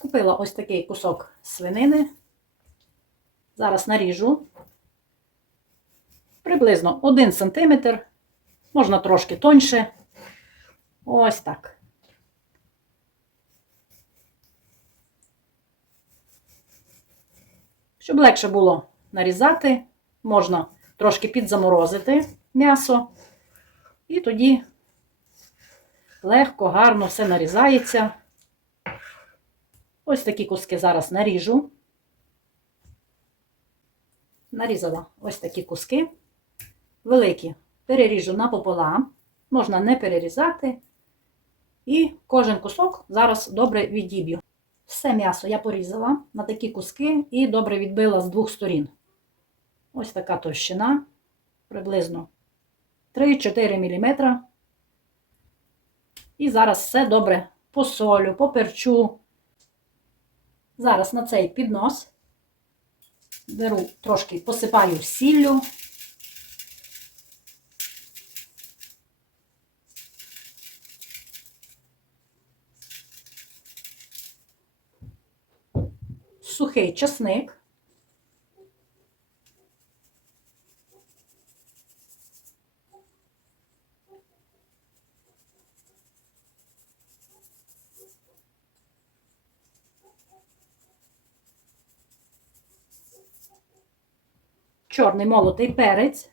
Купила ось такий кусок свинини. Зараз наріжу. Приблизно 1 см, можна трошки тоньше. Ось так. Щоб легше було нарізати, можна трошки підзаморозити м'ясо. І тоді легко, гарно все нарізається. Ось такі куски зараз наріжу. Нарізала ось такі куски. Великі переріжу напополам. Можна не перерізати. І кожен кусок зараз добре відіб'ю. Все м'ясо я порізала на такі куски і добре відбила з двох сторін. Ось така товщина, приблизно 3-4 мм. І зараз все добре посолю, поперчу. Зараз на цей піднос беру трошки посипаю сіллю. Сухий часник. Чорний молотий перець.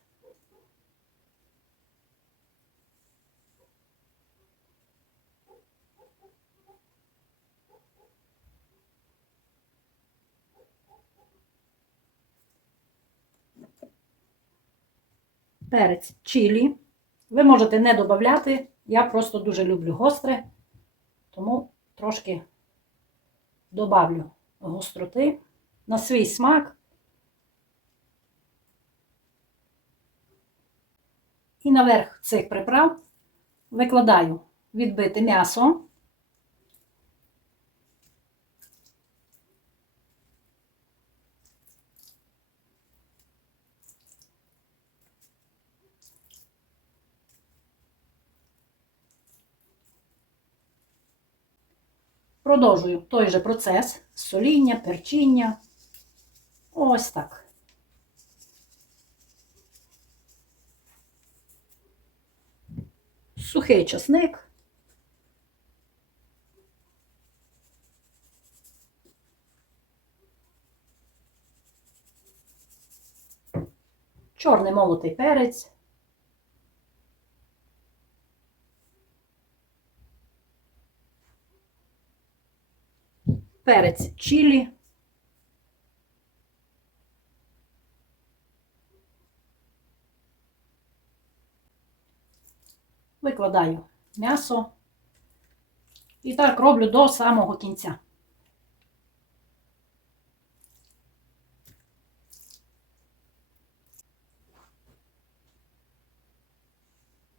Перець чилі. Ви можете не додати, я просто дуже люблю гостре, тому трошки добавлю гостроти на свій смак. І наверх цих приправ викладаю відбите м'ясо. Продовжую той же процес соління, перчіння. Ось так. Сухий часник. Чорний молотий перець. Перець чилі. Викладаю м'ясо. І так роблю до самого кінця.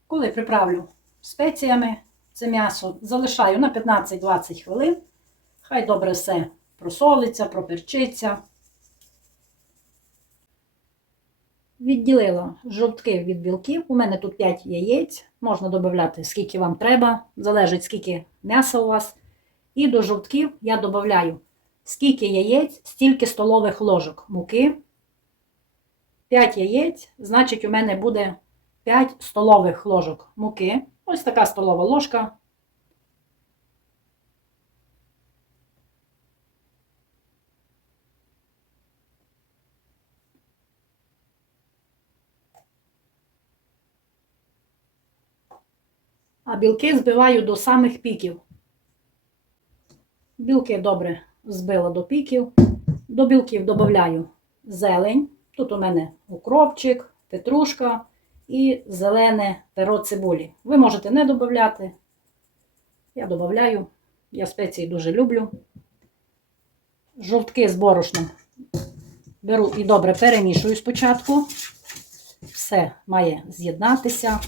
Коли приправлю спеціями це м'ясо, залишаю на 15-20 хвилин. Хай добре все просолиться, проперчиться. Відділила жовтки від білків. У мене тут 5 яєць. Можна додати, скільки вам треба, залежить, скільки м'яса у вас. І до жовтків я додаю, скільки яєць, стільки столових ложок муки. 5 яєць, значить, у мене буде 5 столових ложок муки. Ось така столова ложка. А білки збиваю до самих піків. Білки добре збила до піків. До білків додаю зелень. Тут у мене укропчик, петрушка і зелене перо цибулі. Ви можете не додати. Я додаю, я спеції дуже люблю. Жовтки з борошном беру і добре перемішую спочатку. Все має з'єднатися.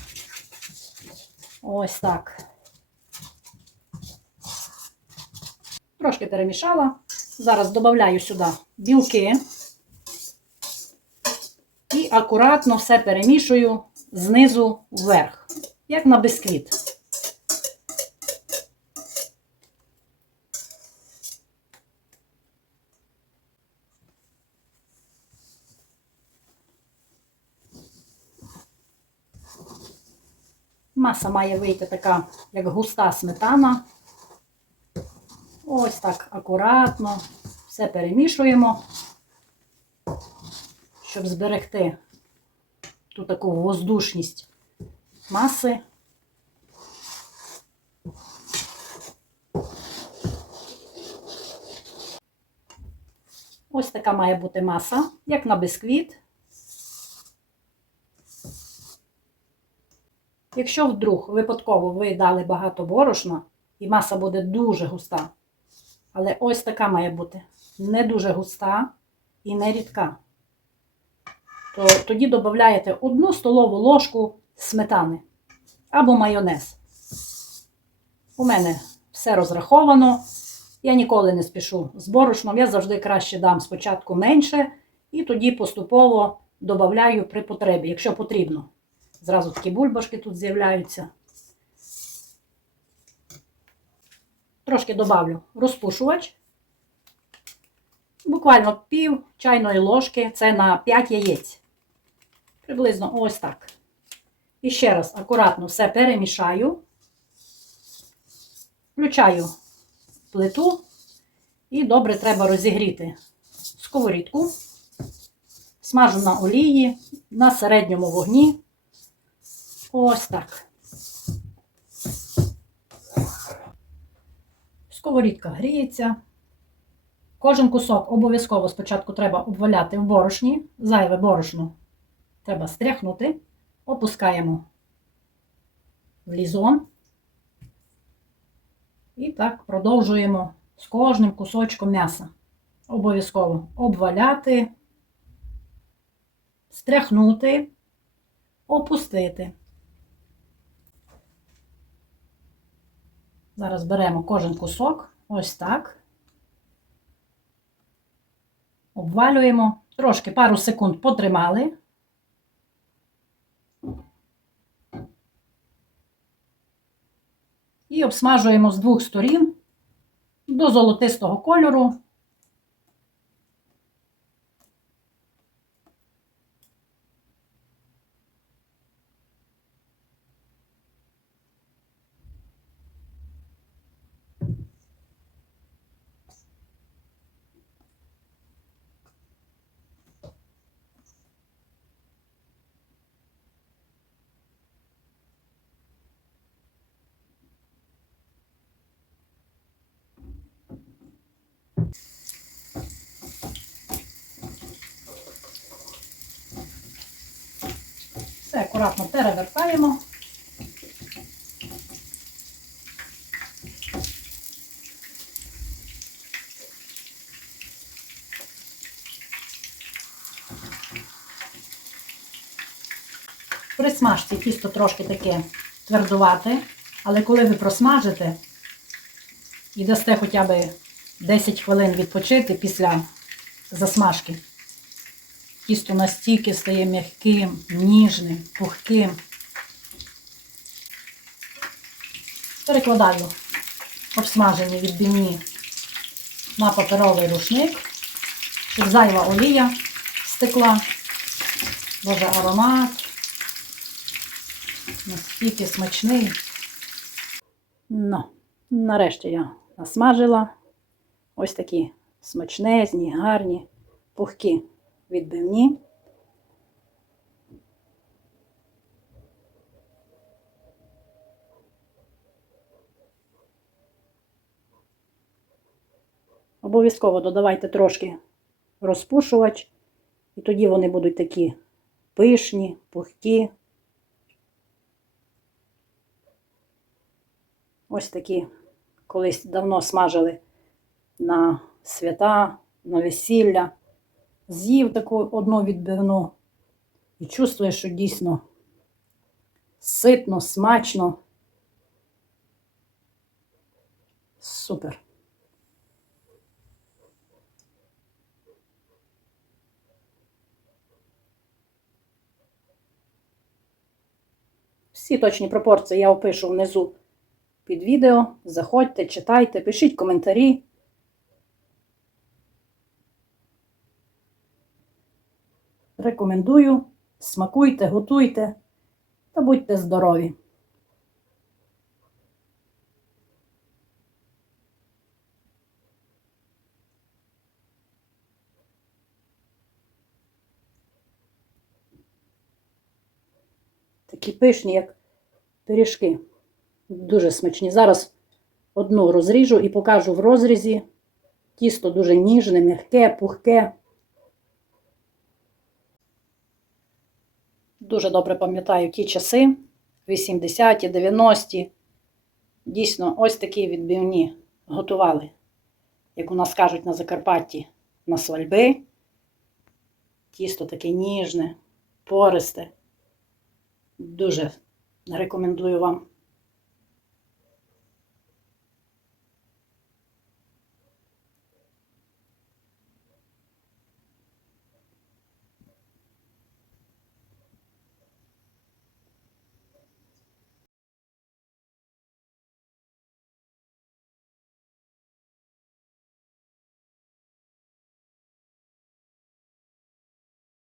Ось так. Трошки перемішала. Зараз додаю сюди білки і акуратно все перемішую знизу вверх, як на бисквіт. Маса має вийти така, як густа сметана. Ось так акуратно. Все перемішуємо, щоб зберегти ту таку воздушність маси. Ось така має бути маса, як на бисквіт. Якщо вдруг випадково ви дали багато борошна, і маса буде дуже густа, але ось така має бути не дуже густа і не рідка, то тоді додаєте одну столову ложку сметани або майонез. У мене все розраховано. Я ніколи не спішу з борошном. Я завжди краще дам спочатку менше і тоді поступово додаю при потребі, якщо потрібно. Зразу такі бульбашки тут з'являються. Трошки добавлю розпушувач. Буквально пів чайної ложки це на 5 яєць. Приблизно ось так. І ще раз акуратно все перемішаю. Включаю плиту і добре треба розігріти сковорідку. Смажу на олії на середньому вогні. Ось так. Сковорідка гріється. Кожен кусок обов'язково спочатку треба обваляти в борошні. Зайве борошно треба стряхнути. Опускаємо в лізон. І так продовжуємо з кожним кусочком м'яса. Обов'язково обваляти, стряхнути, опустити. Зараз беремо кожен кусок, ось так. Обвалюємо, трошки пару секунд потримали. І обсмажуємо з двох сторін до золотистого кольору. Акуратно перевертаємо. При смажці тісто трошки таке твердувате, але коли ви просмажите і дасте хоча б 10 хвилин відпочити після засмажки, Тісто настільки стає м'яким, ніжним, пухким. Перекладаю обсмажені відбивні на паперовий рушник, щоб зайва олія стекла. Боже аромат. Настільки смачний. Ну, нарешті я насмажила. Ось такі смачнезні, гарні, пухкі відбивні. Обов'язково додавайте трошки розпушувач, і тоді вони будуть такі пишні, пухкі. Ось такі колись давно смажили на свята, на весілля з'їв таку одну відбивну і чувствує, що дійсно ситно, смачно. Супер. Всі точні пропорції я опишу внизу під відео. Заходьте, читайте, пишіть коментарі. рекомендую. Смакуйте, готуйте та будьте здорові! Такі пишні, як пиріжки. Дуже смачні. Зараз одну розріжу і покажу в розрізі. Тісто дуже ніжне, м'яке, пухке. Дуже добре пам'ятаю ті часи, 80-ті, 90-ті. Дійсно, ось такі відбивні готували, як у нас кажуть на Закарпатті, на свальби. Тісто таке ніжне, пористе. Дуже рекомендую вам